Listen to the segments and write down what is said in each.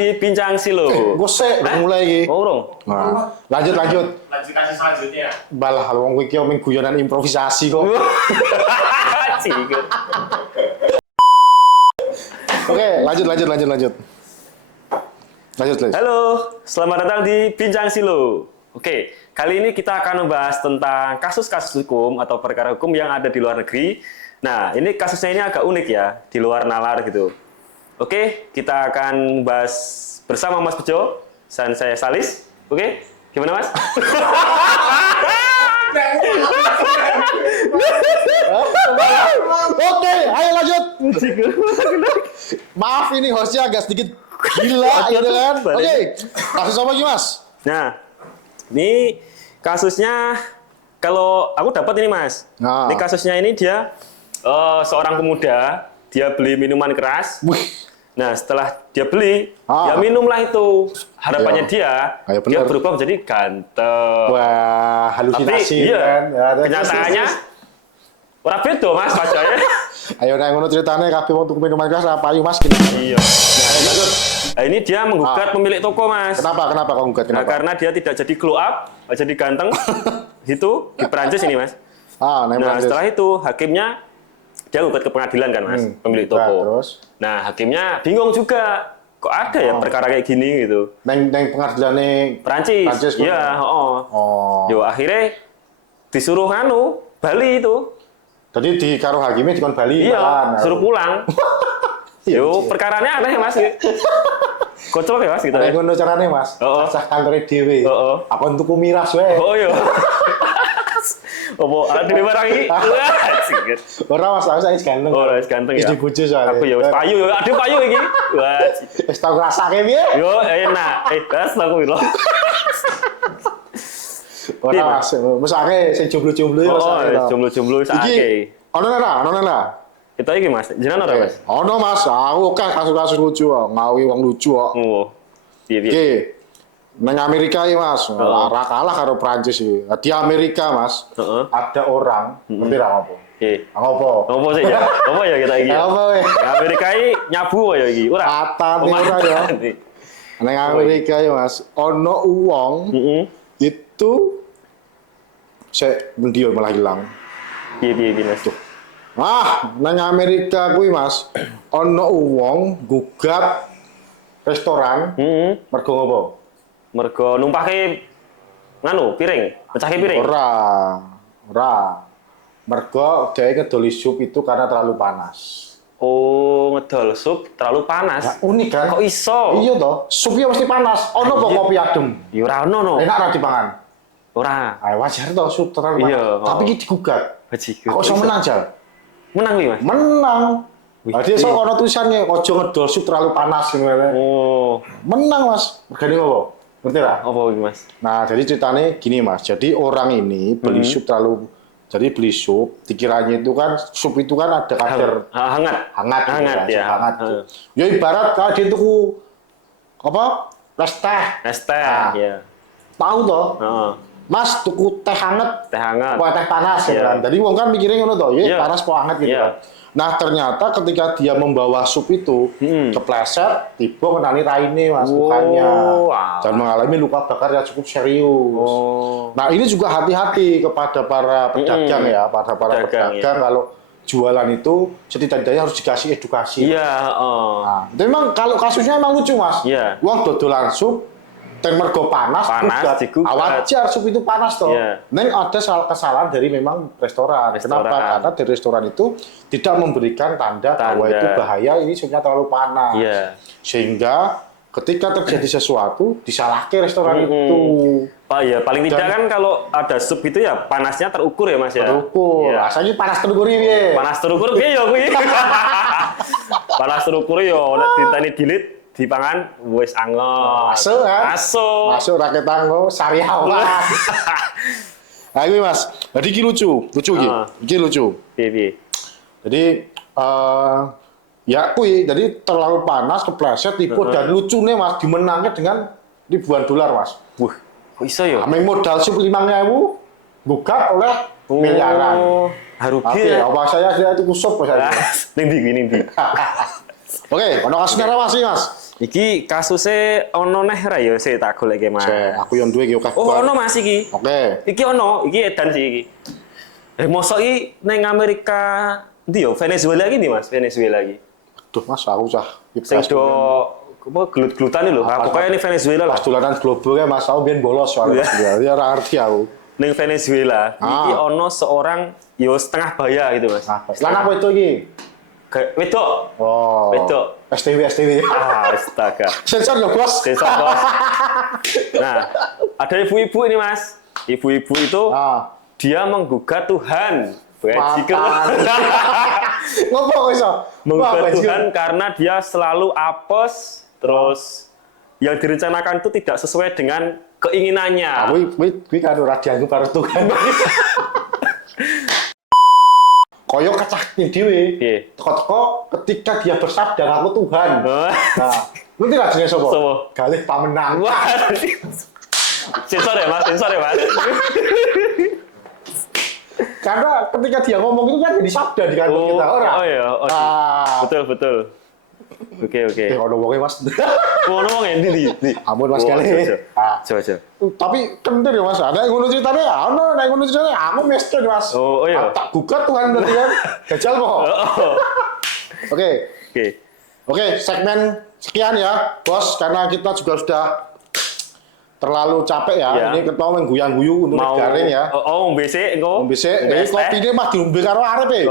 di Bincang Silo. Gosek, udah mulai iki. Oh, urung. Nah, lanjut. Lanjut kasus selanjutnya. Balah wong iki ming guyonan improvisasi kok. Ciket. Oke, lanjut. Lanjut, Les. Halo, selamat datang di Bincang Silo. Oke, kali ini kita akan membahas tentang kasus-kasus hukum atau perkara hukum yang ada di luar negeri. Nah, ini kasusnya ini agak unik ya, di luar nalar gitu. Oke, kita akan bahas bersama Mas Bejo dan saya Salis. Oke, gimana Mas? Oke, ayo lanjut. Maaf ini hostnya agak sedikit gila gitu kan. Oke, kasus apa lagi Mas? Nah, ini kasusnya kalau aku dapat ini Mas. Nah. Ini kasusnya ini dia seorang pemuda, dia beli minuman keras. Wih. Nah, setelah dia beli, dia minumlah itu. Harapannya dia berubah menjadi ganteng. Wah, halusinasi tapi, kan. Ya, kenyataannya ora beda Mas wajahnya. Ayo nek ngono ceritane kabeh wong tuku minuman keras apa ayo Mas gini. Iya. Nah, ini dia menggugat pemilik toko Mas. Kenapa kau gugat? Nah, karena dia tidak jadi glow up, tidak jadi ganteng. Gitu di Perancis ini Mas. Nah, setelah itu hakimnya dia gugat ke pengadilan kan Mas, pemilik toko. Terus? Nah, hakimnya bingung juga. Kok ada ya perkara kayak gini gitu. Neng pengadilane Perancis. Iya, Yo akhirnya disuruh Bali itu. Jadi di karo hakimnya dikon Bali. Iya, suruh pulang. Yo, perkaranya aneh Mas. Kocok ya Mas gitu. Kayak ngono carane Mas. Sah kantore dhewe. Apa tuku miras wae. Oh iya. Opo ada di barang iki? Wah, ciket. Ora Mas, aku saiki ganteng. Oh, wis ganteng ya. Wis dibojo soalnya. Aku ya wis payu, ada payu iki. Wah, wis tau ngrasake piye? Yo, enak. Gas aku lho. Ora Mas, mesake sing jomblo-jomblo ya Mas. Jomblo-jomblo sakake. Ono ora? Kita iki Mas, jenengan ora Mas? Ono Mas, aku kan kasus-kasus lucu kok, ngawi wong lucu kok. Oh. Piye? Oke. Nang Amerika ya Mas, ora kalah karo Prancis iki. Di Amerika Mas, ada orang, ngerti ra ngopo? Ngopo sih ya? Ngopo ya kita iki? Ngopo ya? Amerika iki nyabu ya iki, ora? Atan ora ya. Nang Amerika ya Mas, ono uang itu mendio malah hilang. Piye Mas? Nang Amerika kuwi Mas, ono uang gugat restoran, mergo ngopo? Mergo numpake piring, pecahke piring. Ora. Mergo dheweke ngedoli sup itu karena terlalu panas. Oh, ngedol sup terlalu panas. Ya, unik kan? Kok iso? Iya toh, supnya mesti panas. Ono kok kopi adem. Ya ora ono no. Enak ra dipangan? Ora. Wajar toh sup terlalu panas. Iya, tapi iki digugat. Kok iso menang Jal? Menang kuwi Mas? Menang. Dia sok ono tulisannya ojo ngedol sup terlalu panas ngene. Oh. Menang Mas. Regane ngopo? Ngerti lah? Apa iki Mas? Nah, jadi ceritanya gini Mas. Jadi orang ini beli sup beli sup, dikiranya itu kan sup itu kan ada kadar hangat ya. Hangat. Ya ibarat kalau dia tuku apa? Es teh. Ya. Tahu toh? Mas tuku teh hangat. Apa teh panas ya kan. Jadi wong kan mikirnya ngono toh, panas apa hangat gitu kan. Nah, ternyata ketika dia membawa sup itu kepleset, tiba ngenani raine Mas mukanya. Dan mengalami luka bakar yang cukup serius. Nah, ini juga hati-hati kepada para pedagang ya, pada para pedagang kalau jualan itu setidaknya harus dikasih edukasi. Iya, Nah, itu memang kalau kasusnya emang lucu Mas. Wong dodolan sup dan mergo panas digugat. Wajar sup itu panas toh. Neng ada kesalahan dari memang restoran. Kenapa? Karena dari restoran itu tidak memberikan tanda bahwa itu bahaya, ini supnya terlalu panas. Sehingga ketika terjadi sesuatu disalahkan restoran itu. Paling tidak kan kalau ada sup itu ya panasnya terukur ya Mas ya. Terukur. Rasanya panas terukur piye? Panas terukur piye ya kuwi? Panas terukur ya nek ditani dilit dipangan wis anget. Masuk raket tanggo sari awak. Nah, ini Mas. Jadi iki lucu iki. Iki lucu. Piye? Jadi ya kuwi jadi terlalu panas kepleset tipu dan lucunya Mas dimenangnya dengan ribuan dolar Mas. Wah, kok iso ya? Ameng modal sup 5.000 gugat oleh miliaran. Harugi. Apa saya tuku sup Mas. Ning ndi. Oke, ono kasusnya apa sih Mas? Iki kasusnya ono neh ra ya sik tak goleke Mas. Aku yang duwe iki akeh. Oh ono Mas iki. Oke. Iki ono, iki edan sih iki. Mosok iki ning Amerika ndi yo Venezuela iki nih Mas, Venezuela iki. Duh Mas, aku cah. Sing do apa gelut-gelutan lho. Aku kaya ning Venezuela lah. Pas dolanan global ya Mas, aku biyen bolos soalnya. Ya ora ngerti aku. Ning Venezuela iki ono seorang yo setengah baya gitu Mas. Lan apa itu iki? Wedok. Oh. Wedok. STW. Astaga. Sensor loh bos. Sensor bos. Nah, ada ibu-ibu ini Mas. Ibu-ibu itu dia menggugat Tuhan. Ngopo kok iso? Menggugat Tuhan karena dia selalu apes, terus yang direncanakan itu tidak sesuai dengan keinginannya. Kuwi kan ora dianggap karo Tuhan. Koyo kacake dhewe. Teko-teko ketika dia bersabda aku Tuhan. Nah, ngerti gak jenenge sapa? Galih pamenang. Sensor ya Mas. Karena ketika dia ngomong itu kan jadi sabda di kantong kita orang. Oh iya. Betul. Oke. Ono wonge Mas. Ono wong endi ndi? Ampun Mas Galih. Coba. Tapi kentir ya Mas, ada yang ngono ceritane, ono nek ngono ceritane aku mesti Mas. Oh iya. Tak gugat Tuhan berarti kan. Gajal kok. Oke, segmen sekian ya, Bos, karena kita juga sudah terlalu capek ya. Ini ketua mengguyang-guyu untuk garing ya. Oh, BC engko. BC, ini kopi ini mah diombe karo arep e.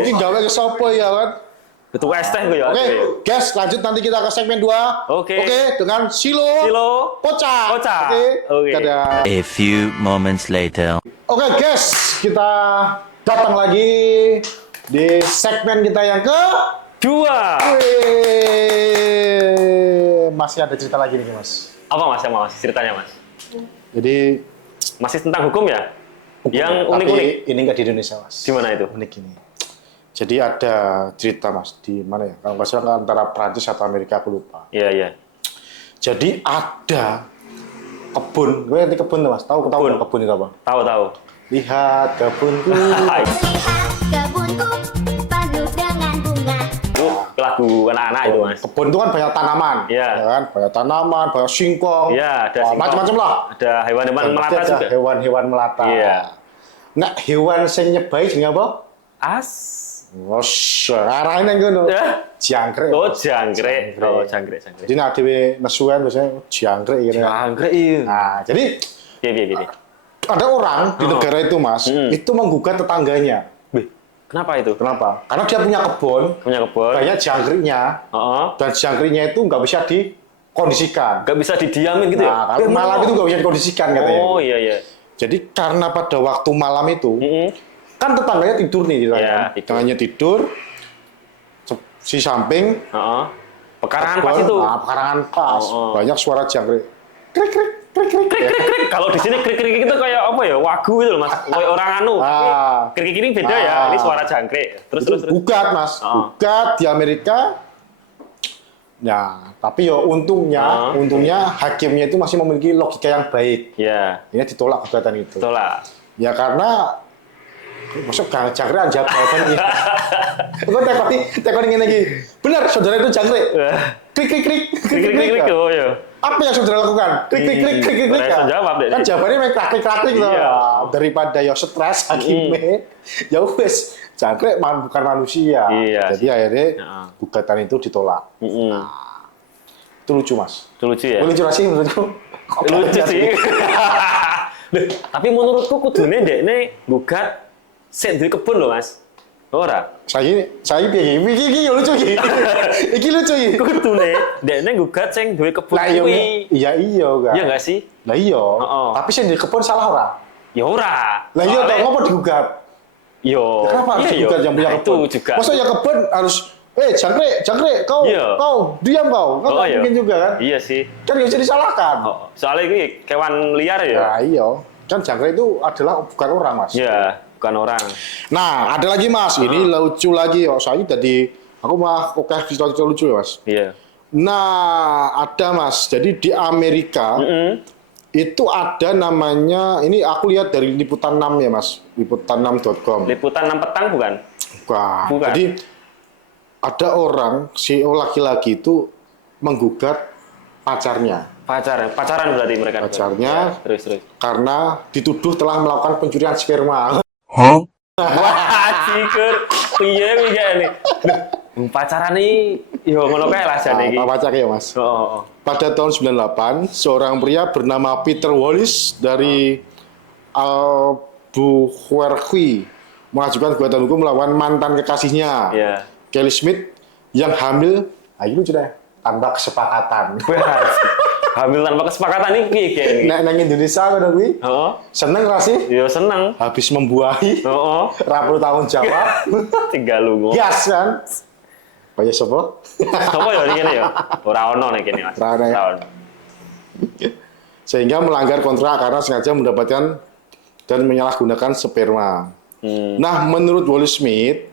Iki gawe ke sapa ya kan? Betul es teh gue ya. Oke, guys, lanjut nanti kita ke segmen 2. Oke, dengan Silo Poca. Oke. Dadah. A few moments later. Oke, guys, kita datang lagi di segmen kita yang kedua. Masih ada cerita lagi nih, Mas. Apa Mas ceritanya, Mas? Jadi masih tentang hukum ya? Yang unik-unik. Ini nggak di Indonesia, Mas. Di mana itu? Unik ini. Jadi ada cerita Mas di mana ya? Kalau nggak salah antara Prancis atau Amerika, aku lupa. Iya. Jadi ada kebun. Gue nanti kebun tuh Mas. Tahu kebun itu apa? Tahu. Lihat kebunku. Lihat kebunku penuh dengan bunga. Itu lagu anak-anak itu Mas. Kebun itu kan banyak tanaman. Iya. Ya kan? Banyak tanaman, banyak singkong. Iya, ada singkong. Macam-macam lah. Ada hewan-hewan melata juga. Hewan-hewan melata. Iya. Nah, hewan sing nyebai jenenge apa? Wos, arahin nang ngono. Jangkrik. Jangkrik. Jadi nek dhewe nesuan biasanya jangkrik gitu. Jangkrik iya. Nah, jadi Piye. ada orang di negara itu, Mas, itu menggugat tetangganya. Kenapa itu? Kenapa? Karena dia punya kebun. Banyak jangkriknya. Dan jangkriknya itu nggak bisa dikondisikan. Nggak bisa didiamin gitu ya? Nah, kalau malam itu nggak bisa dikondisikan katanya. Oh iya. Jadi karena pada waktu malam itu, kan tetangganya tidur nih, tetangganya tidur, si samping, pekarangan pas itu. Pekarangan pas, banyak suara jangkrik. Krik. Kalau di sini krik itu kayak apa ya? Wagu itu loh Mas. Kayak orang anu. Krik ini beda ya. Ini suara jangkrik. Terus. Gugat Mas. Gugat di Amerika. Ya, tapi ya untungnya hakimnya itu masih memiliki logika yang baik. Iya. Ini ditolak gugatan itu. Ditolak. Ya karena masuk jangkrik jawaban ini. Gue tekoni ngene iki. Benar, saudara itu jangkrik. Krik. Oh iya. Apa yang saudara lakukan? Krik. Jawab deh. Kan jawabannya main krik gitu. Daripada ya stres hakimnya. Ya wes, jangkrik bukan manusia. Iya. Jadi akhirnya gugatan itu ditolak. Itu lucu Mas. Itu lucu ya? Lucu sih menurutku. Lucu sih. Tapi menurutku kudune ndekne gugat sik duwe kebun lho Mas. Ora. Saya piye iki lucu iki. Iki lucu iki. Kudune ndekne gugat sing duwe kebun kuwi. Iya kan. Iya enggak sih? Lah iya. Tapi sing duwe kebun salah ora? Ya ora. Lah iya kok ngopo digugat? Yo. Kenapa harus digugat yang punya kebun? Itu juga. Masa yang kebun harus jangkrik, kau diam kau nggak mungkin juga kan? Iya sih. Kan nggak bisa disalahkan. Soalnya ini kewan liar ya. Nah iya, kan jangkrik itu adalah bukan orang Mas. Iya, bukan orang. Nah ada lagi Mas, ini lucu lagi. Soalnya tadi aku mah cerita lucu ya Mas. Iya. Nah ada Mas, jadi di Amerika itu ada namanya, ini aku lihat dari Liputan 6 ya Mas, liputan6.com. Liputan 6 petang bukan? Bukan. Jadi ada orang, si laki-laki itu menggugat pacarnya. Pacaran berarti mereka. Pacarnya. Ya, terus. Karena dituduh telah melakukan pencurian sperma. Wah, cikur. Piye iki ini? Pacaran iki yo ngono kae lah jane iki. Pacarnya ya, Mas. Oh. Pada tahun 98, seorang pria bernama Peter Wallace dari Albuquerque mengajukan gugatan hukum melawan mantan kekasihnya, Kelly Smith, yang hamil, ini sudah tanpa kesepakatan. Hamil tanpa kesepakatan ini piye iki? Nang Indonesia ngono kuwi. Heeh. Seneng ra sih? Yo seneng. Habis membuahi. Heeh. Ra perlu tanggung jawab. Tinggal lu. Gas kan. Kaya sapa? Sopo ya iki ya? Ora ono nek kene Mas. Ora ono ya. Sehingga melanggar kontrak karena sengaja mendapatkan dan menyalahgunakan sperma. Nah, menurut Wally Smith,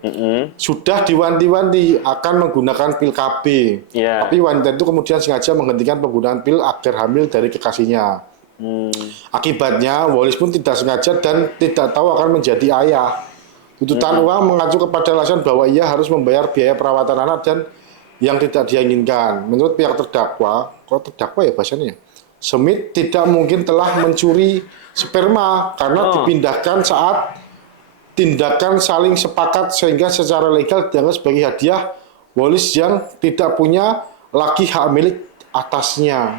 sudah diwanti-wanti akan menggunakan pil KB. Tapi wanita itu kemudian sengaja menghentikan penggunaan pil agar hamil dari kekasihnya. Akibatnya, Wallace pun tidak sengaja dan tidak tahu akan menjadi ayah. Tuntutan uang mengacu kepada alasan bahwa ia harus membayar biaya perawatan anak dan yang tidak dia inginkan. Menurut pihak terdakwa, kok terdakwa ya bahasanya? Smith tidak mungkin telah mencuri sperma karena dipindahkan saat tindakan saling sepakat sehingga secara legal dianggap sebagai hadiah Wallace yang tidak punya lagi hak milik atasnya.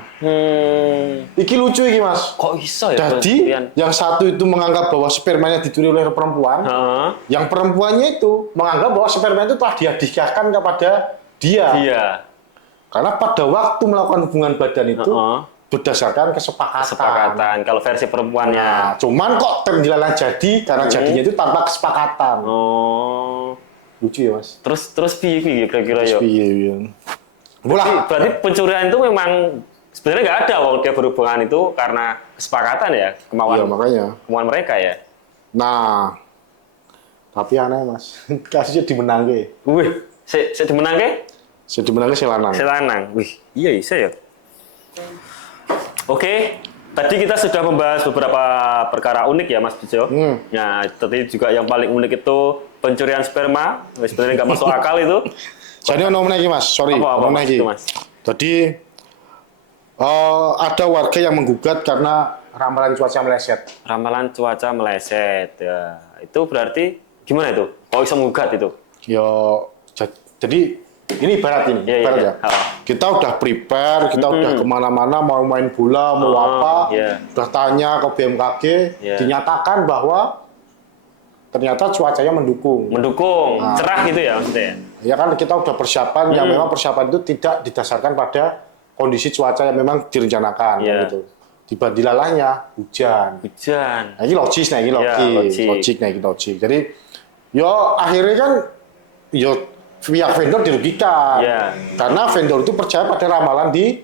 Iki lucu iki Mas. Kok bisa ya? Jadi yang satu itu menganggap bahwa spermanya dicuri oleh perempuan, yang perempuannya itu menganggap bahwa sperma itu telah dihadiahkan kepada dia. Karena pada waktu melakukan hubungan badan itu berdasarkan kesepakatan. Kalau versi perempuannya. Nah, cuman kok terdilalah jadi karena jadinya itu tanpa kesepakatan. Lucu ya Mas. Terus piye kira-kira ya? Berarti pencurian itu memang sebenarnya nggak ada waktu dia berhubungan itu karena kesepakatan ya, kemauan mereka ya. Nah, tapi aneh Mas, kasusnya dimenangke. Wih, saya dimenangke? Saya dimenangke si lanang. Wih, iya ya. Oke, tadi kita sudah membahas beberapa perkara unik ya Mas Bejo. Nah, tadi juga yang paling unik itu pencurian sperma. Sebenarnya nggak masuk akal itu. Jadi ono meneh iki Mas, sorry. Apa Mas? Jadi ada warga yang menggugat karena ramalan cuaca meleset. Ramalan cuaca meleset. Ya, itu berarti gimana itu? Kok bisa menggugat itu? Jadi ini ibarat ini, ibarat ya. Kita udah prepare, kita udah kemana-mana mau main bola, mau apa, udah tanya ke BMKG, dinyatakan bahwa ternyata cuacanya mendukung. Nah, cerah gitu ya maksudnya? Ya kan kita udah persiapan, yang memang persiapan itu tidak didasarkan pada kondisi cuaca yang memang direncanakan. Gitu. Tiba dilalahnya hujan. Nah, ini logis, logik. Jadi, akhirnya kan, pihak vendor dirugikan. Karena vendor itu percaya pada ramalan di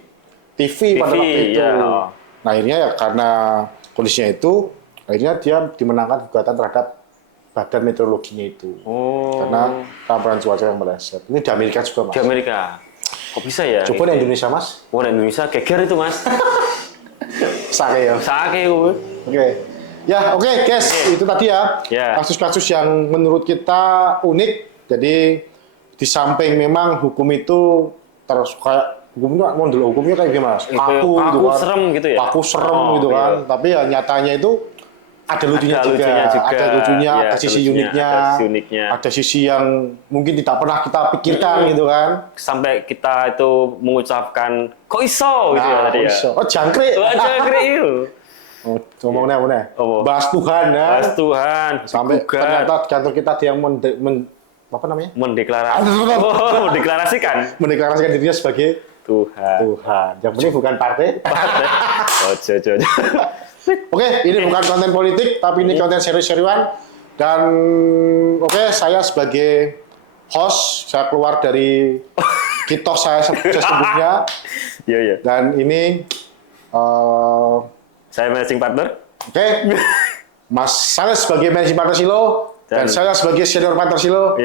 TV pada waktu itu. Nah, akhirnya ya karena kondisinya itu, akhirnya dia dimenangkan gugatan terhadap badan meteorologinya itu. Karena ramalan cuaca yang meleset. Ini di Amerika juga, Mas. Di Amerika. Kok bisa ya? Coba di Indonesia, Mas. Di Indonesia geger itu, Mas. Sake ya. Oke. Ya, oke, guys. Itu tadi ya. Kasus-kasus yang menurut kita unik. Jadi di samping memang hukum itu terus kayak hukumnya kayak gimana? Kaku gitu kan. Serem gitu ya. Kaku serem gitu kan. Tapi ya nyatanya itu ada lucunya juga. Ada lucunya, ada sisi uniknya. Ada sisi yang mungkin tidak pernah kita pikirkan gitu kan. Sampai kita itu mengucapkan kok iso gitu ya tadi ya. Oh, jangkrik. Itu. Ngomongnya. Bahas Tuhan ya. Bahas Tuhan. Sampai ternyata kantor kita ada yang mendeklarasikan dirinya sebagai Tuhan. Yang penting bukan partai. Oke, ini bukan konten politik, tapi ini konten seri-serian. Dan saya sebagai host, saya keluar dari kitos saya sesungguhnya. Dan ini saya managing partner. Saya sebagai managing partner Silo. Dan saya sebagai senior partner Silo.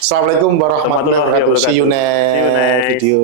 Assalamualaikum warahmatullahi wabarakatuh. See you next video.